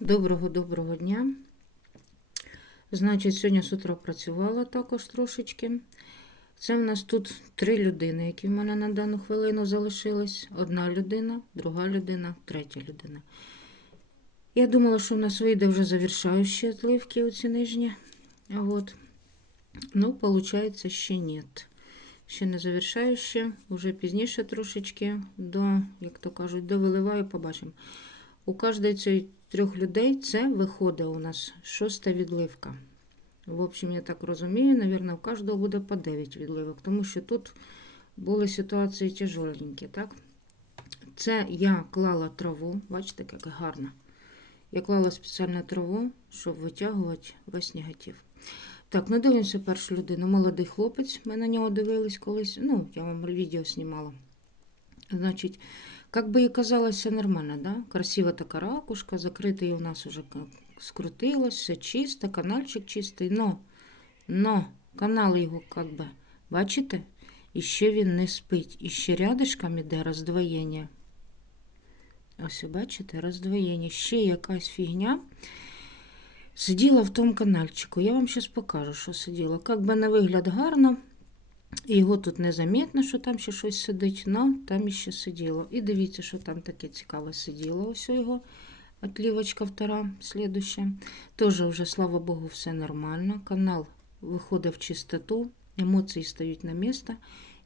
Доброго-доброго дня. Значить, сьогодні з утра працювала також трошечки. Це в нас тут три людини, які в мене на дану хвилину залишились. Одна людина, друга людина, третя людина. Я думала, що в нас вийде вже завершаючі отливки оці нижні. От. Ну, виходить, ще ні. Ще не завершаюче, вже пізніше трошечки до, як то кажуть, довиливаю, побачимо. У кожної цієї трьох людей це виходить у нас шоста відливка. В общем, я так розумію, навірно, у кожного буде по 9 відливок, тому що тут були ситуації тяжеленькі, так? Це я клала траву, бачите, як гарно. Я клала спеціально траву, щоб витягувати весь негатив. Так, ну дивимося першу людину. Молодий хлопець, ми на нього дивились колись. Ну, я вам відео знімала. Значить, как бы и казалось, все нормально, да? Красива така ракушка, закритий у нас уже как скрутилось, все чисто, канальчик чистий, но, но, канал його как би, бачите? І ще він не спить. І ще рядишком іде роздвоєння. Ось, бачите, роздвоєння. Ще якась фігня. Сиділа в тому канальчику. Я вам зараз покажу, що сиділа. Как би на вигляд гарно. І Його тут незамітно, що там ще щось сидить, але там іще сиділо. І дивіться, що там таке цікаве сиділо. Ось його отлівочка втора, слідуща. Теж вже, слава Богу, все нормально. Канал виходить в чистоту, емоції стають на місце.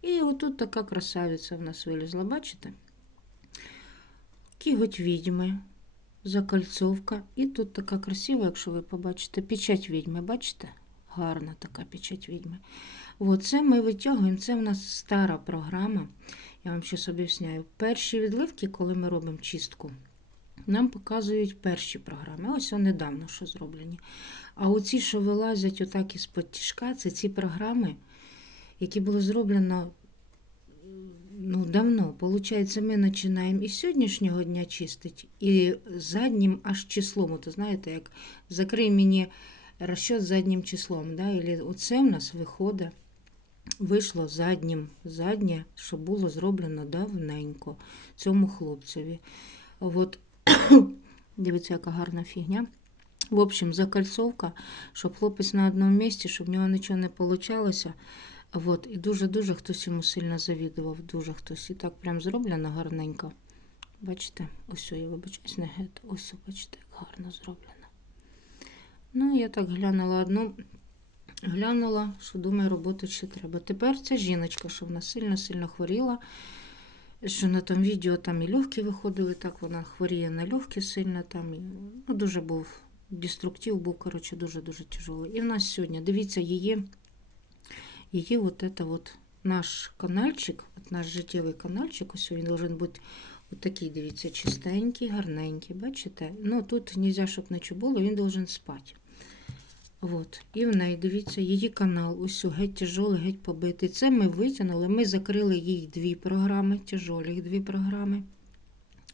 І отут така красавиця в нас вилізла, бачите? Кіготь відьми, закольцовка. І тут така красива, якщо ви побачите, печать відьми, бачите? Гарна така печать відьми. Оце ми витягуємо. Це в нас стара програма. Я вам ще об'ясняю. Перші відливки, коли ми робимо чистку, нам показують перші програми. Ось вони недавно що зроблені. А оці, що вилазять отак із під тяжка, це ці програми, які були зроблені ну, давно. Получається, ми починаємо із сьогоднішнього дня чистити, і заднім аж числом. От, знаєте, як закрий мені розчет заднім числом. Да? Ілі оце в нас виходить вийшло заднім, заднє, що було зроблено давненько цьому хлопцеві. От, дивіться, яка гарна фігня. В общем, закольцовка, щоб хлопець на одному місці, щоб в нього нічого не получалося. От, і дуже-дуже хтось йому сильно завідував, дуже хтось. І так прям зроблено гарненько. Бачите, ось я вибачаюсь, не гет. Ось, бачите, як гарно зроблено. Ну, я так глянула одну. Глянула, що думаю, роботи ще треба. Тепер ця жіночка, що вона сильно-сильно хворіла. Що на тому відео там і легкі виходили, так вона хворіє на легкі сильно. там. І, ну, Дуже був деструктив, був, коротше, дуже-дуже тяжелий. І в нас сьогодні, дивіться, її її от это от наш канальчик, от наш життєвий канальчик, ось він должен бути от такий, дивіться, чистенький, гарненький. Бачите? Ну тут не можна, щоб нічого було, він должен спати. От. І в неї, дивіться, її канал, ось геть тяжолий, геть побитий. Це ми витягнули, ми закрили їй дві програми, тяжолі дві програми.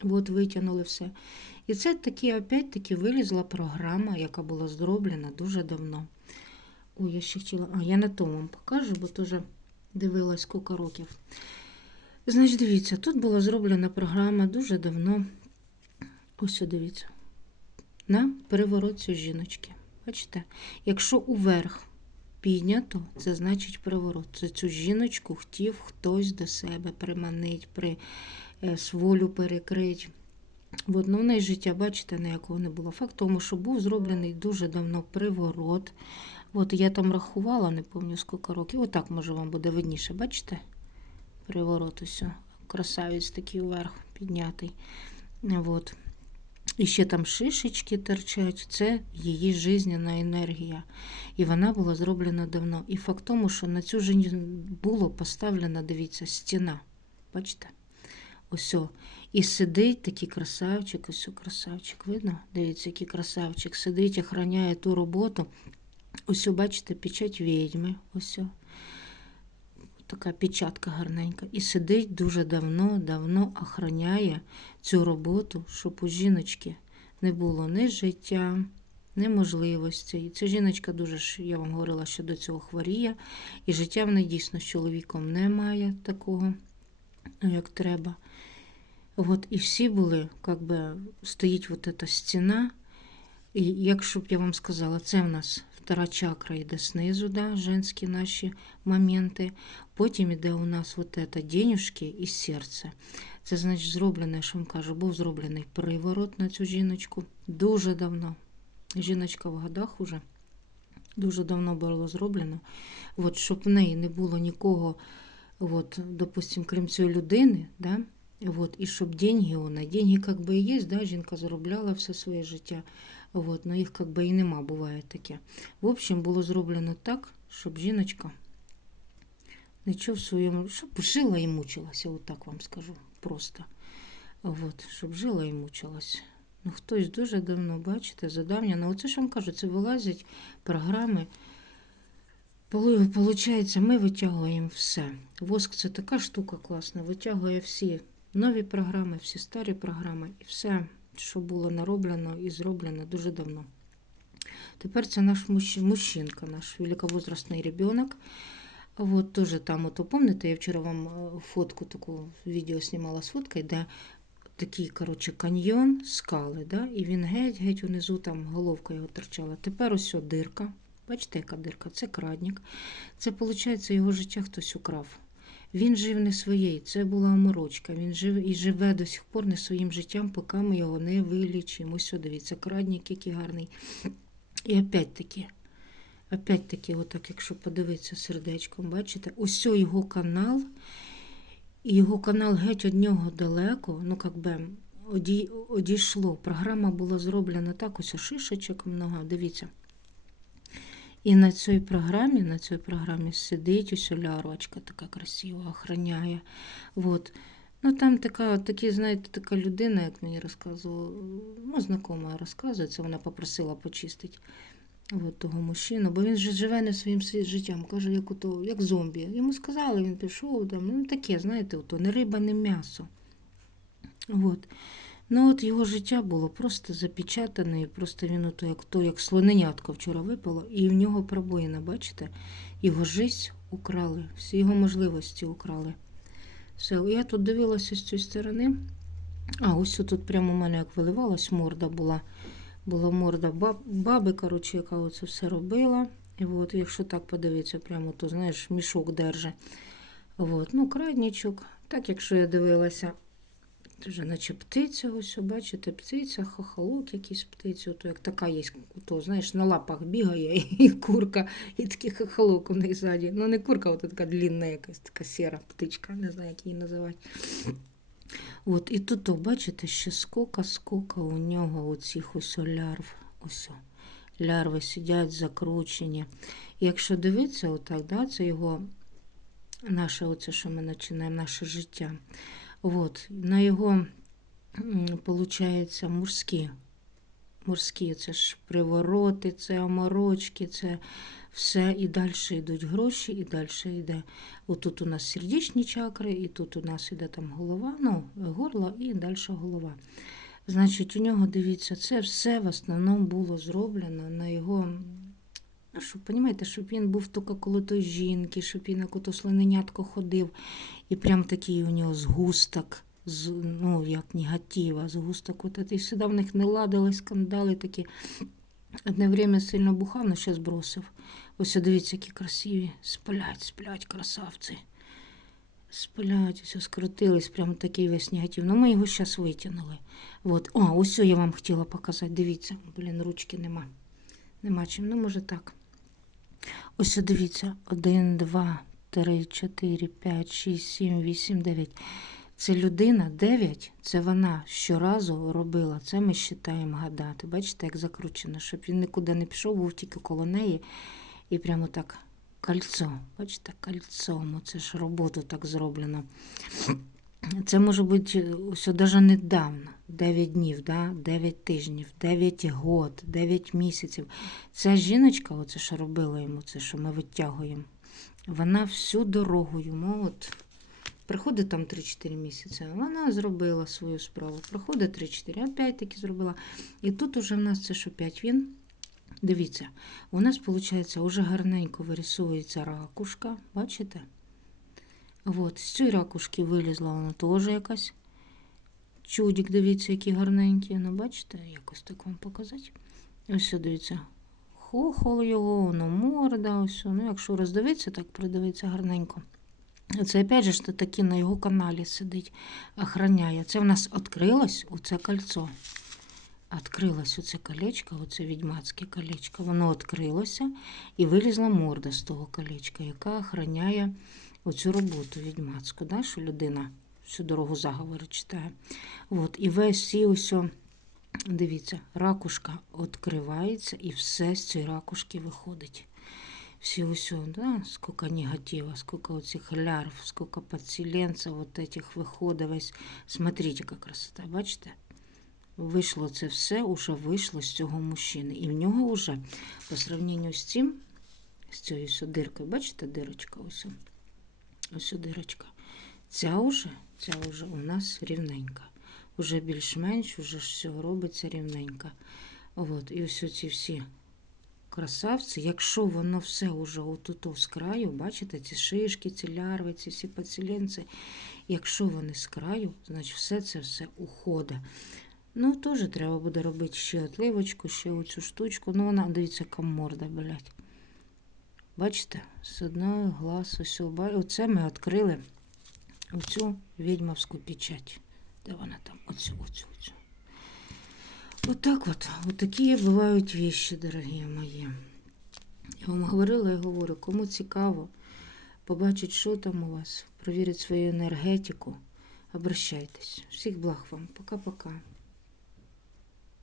От, витягнули все. І це таки, опять-таки, вилізла програма, яка була зроблена дуже давно. Ой, я ще хотіла. А, я на тому вам покажу, бо теж дивилась скільки років. Значить, дивіться, тут була зроблена програма дуже давно. Ось, дивіться, на переворот цієї жіночки. Бачите, якщо уверх піднято, це значить приворот. Це цю жіночку хотів хтось до себе приманить, при е, сволю перекрить. В одне життя, бачите, ніякого не було. Факт тому, що був зроблений дуже давно приворот. От я там рахувала, не пам'ятаю скільки років. Отак, може, вам буде видніше, бачите? Приворот ось. Красавець такий вверх піднятий. От. І ще там шишечки торчать, це її жизненна енергія. І вона була зроблена давно. І факт тому, що на цю жінку було поставлена, дивіться, стіна. Бачите? Ось. І сидить такий красавчик, ось красавчик, видно? Дивіться, який красавчик. Сидить, охороняє ту роботу. Ось, бачите, печать відьми. Ось. Така печатка гарненька. І сидить дуже давно-давно охороняє цю роботу, щоб у жіночки не було ні життя, ні можливості. І ця жіночка дуже, я вам говорила, що до цього хворіє. І життя в неї дійсно з чоловіком немає такого, як треба. От, І всі були, як би, стоїть вот эта стіна, І якщо б я вам сказала, це в нас втора чакра йде знизу, да, женські наші моменти. Потім іде у нас вот это денюжки і серце. Це значить зроблене, ж вам кажу, був зроблений приворот на цю жіночку дуже давно. Жіночка в годах уже дуже давно було зроблено. От, щоб в неї не було нікого, от, допустим, крім цієї людини, да, от, і щоб деньги неї, деньги як би і є, да, жінка заробляла все своє життя, от, но їх як би і нема, буває таке. В общем, було зроблено так, щоб жіночка нічого в своєму, щоб жила і мучилася, отак вам скажу просто. От, щоб жила і мучилась. Ну, хтось дуже давно, бачите, задавня. Ну, оце ж вам кажу, це вилазять програми. Получається, ми витягуємо все. Воск це така штука класна, витягує всі нові програми, всі старі програми і все, що було нароблено і зроблено дуже давно. Тепер це наш мужч- мужчинка, наш великовозрастний ребенок. Вот тоже там, от, помните, я вчора вам е, фотку таку відео знімала з фоткою, де такий, коротше, каньйон, скали, да? і він геть-геть унизу там головка його торчала. Тепер ось дирка. Бачите, яка дирка? Це крадник. Це, виходить, його життя хтось украв. Він жив не своєю, це була оморочка. Він жив і живе до сих пор не своїм життям, поки ми його не вилічимо. Ось, дивіться, крадник, який гарний. І опять-таки, опять-таки, отак, якщо подивитися сердечком, бачите, ось його канал, і його канал геть від нього далеко, ну як би оді, одійшло. Програма була зроблена так, ось шишечок много, дивіться. І на цій програмі, на цій програмі сидить ось лярочка така красива, охороняє. Вот. Ну там така, такі, знаєте, така людина, як мені розказувала, ну, знакома розказує, це вона попросила почистити от того мужчину, бо він же живе не своїм життям, каже, як, ото, як зомбі. Йому сказали, він пішов, там, ну таке, знаєте, ото, не риба, не м'ясо. От. Ну от його життя було просто запечатане, і просто він ото, як то, як слоненятко вчора випало, і в нього пробоїна, бачите? Його життя украли, всі його можливості украли. Все, я тут дивилася з цієї сторони. А, ось тут прямо у мене як виливалась морда була. Була морда баб, баби, коротше, яка оце все робила. І от, якщо так подивитися, прямо то, знаєш, мішок держи. От, ну, крадничок. Так, якщо я дивилася, вже наче птиця, ось, бачите, птиця, хохолок якийсь птиця, то як така є, то, знаєш, на лапах бігає, і курка, і такий хохолок у неї ззаді. Ну, не курка, от така длінна якась, така сіра птичка, не знаю, як її називати. От, і тут, о, бачите, ще скока-скока у нього оцих ось лярв. Ось. Лярви сидять закручені. Якщо дивитися, отак, да, це його наше, оце, що ми починаємо, наше життя. От, на його, виходить, мужські. Морські, це ж привороти, це оморочки, це все. І далі йдуть гроші, і далі йде. Отут у нас сердечні чакри, і тут у нас йде там голова, ну, горло і далі голова. Значить, у нього, дивіться, це все в основному було зроблено на його. Ну, Щоб, розумієте, щоб він був тільки коло той жінки, щоб він як ото слоненятко ходив, і прям такий у нього згусток, з, ну, як негатива, згусток. От, і сюди в них не ладили, скандали такі. Одне время сильно бухав, але ще збросив. Ось дивіться, які красиві. Сплять, сплять, красавці. Сплять, ось скрутились, прям такий весь негатив. Ну, ми його зараз витягнули. От. О, ось я вам хотіла показати. Дивіться, блін, ручки нема. Нема чим. Ну, може так. Ось дивіться. Один, два, три, чотири, п'ять, шість, сім, вісім, дев'ять. Це людина 9, це вона щоразу робила. Це ми вважаємо гадати. Бачите, як закручено, щоб він нікуди не пішов, був тільки коло неї. І прямо так кольцо. Бачите, кольцом. Це ж роботу так зроблено. Це може бути ось навіть недавно, 9 днів, да? 9 тижнів, 9 год, 9 місяців. Ця жіночка, оце що робила йому, це що ми витягуємо, вона всю дорогу йому от. Приходить там 3-4 місяці, вона зробила свою справу. Проходить 3-4, опять таки зробила. І тут уже в нас це що 5 він. Дивіться, у нас, виходить, уже гарненько вирисовується ракушка. Бачите? От, з цієї ракушки вилізла вона теж якась. Чудик, дивіться, який гарненький. Ну, бачите, якось так вам показати. Ось дивіться. Хохол його, воно морда, ось. Ну, якщо роздивитися, так придивитися гарненько. Це опять же ж таки на його каналі сидить, охраняє. Це в нас відкрилось оце кольцо. Відкрилось оце колечко, оце відьмацьке колечко. Воно відкрилося і вилізла морда з того колечка, яка охраняє оцю роботу відьмацьку, да? що людина всю дорогу заговори читає. От, і весь всі ось, дивіться, ракушка відкривається і все з цієї ракушки виходить. Всі усё, да, сколько негатива, сколько оцих лярв, сколько подселенцев вот этих виходить весь. Смотрите, яка красота, бачите? Вийшло це все, уже вийшло з цього мужчини. І в нього вже, по сравненню з цим, з цією диркою, бачите, дирочка ось. Ось дирочка. Ця уже, ця уже у нас рівненька. Уже більш-менш, уже ж все робиться рівненько. От, і ось ці всі красавці, якщо воно все уже отут з краю, бачите, ці шишки, ці лярви, ці всі поціленці, якщо вони з краю, значить все це все уходить. Ну, теж треба буде робити ще отливочку, ще оцю штучку. Ну, вона, дивіться, яка морда, блядь. Бачите, з одного глаз ось. Оце ми відкрили оцю відьмовську печать. Де вона там? Оцю, оцю, оцю. Отак от, от такі бувають вещи, дорогі мої. Я вам говорила і говорю, кому цікаво побачить, що там у вас, провірить свою енергетику, обращайтесь. Всіх благ вам. Пока-пока.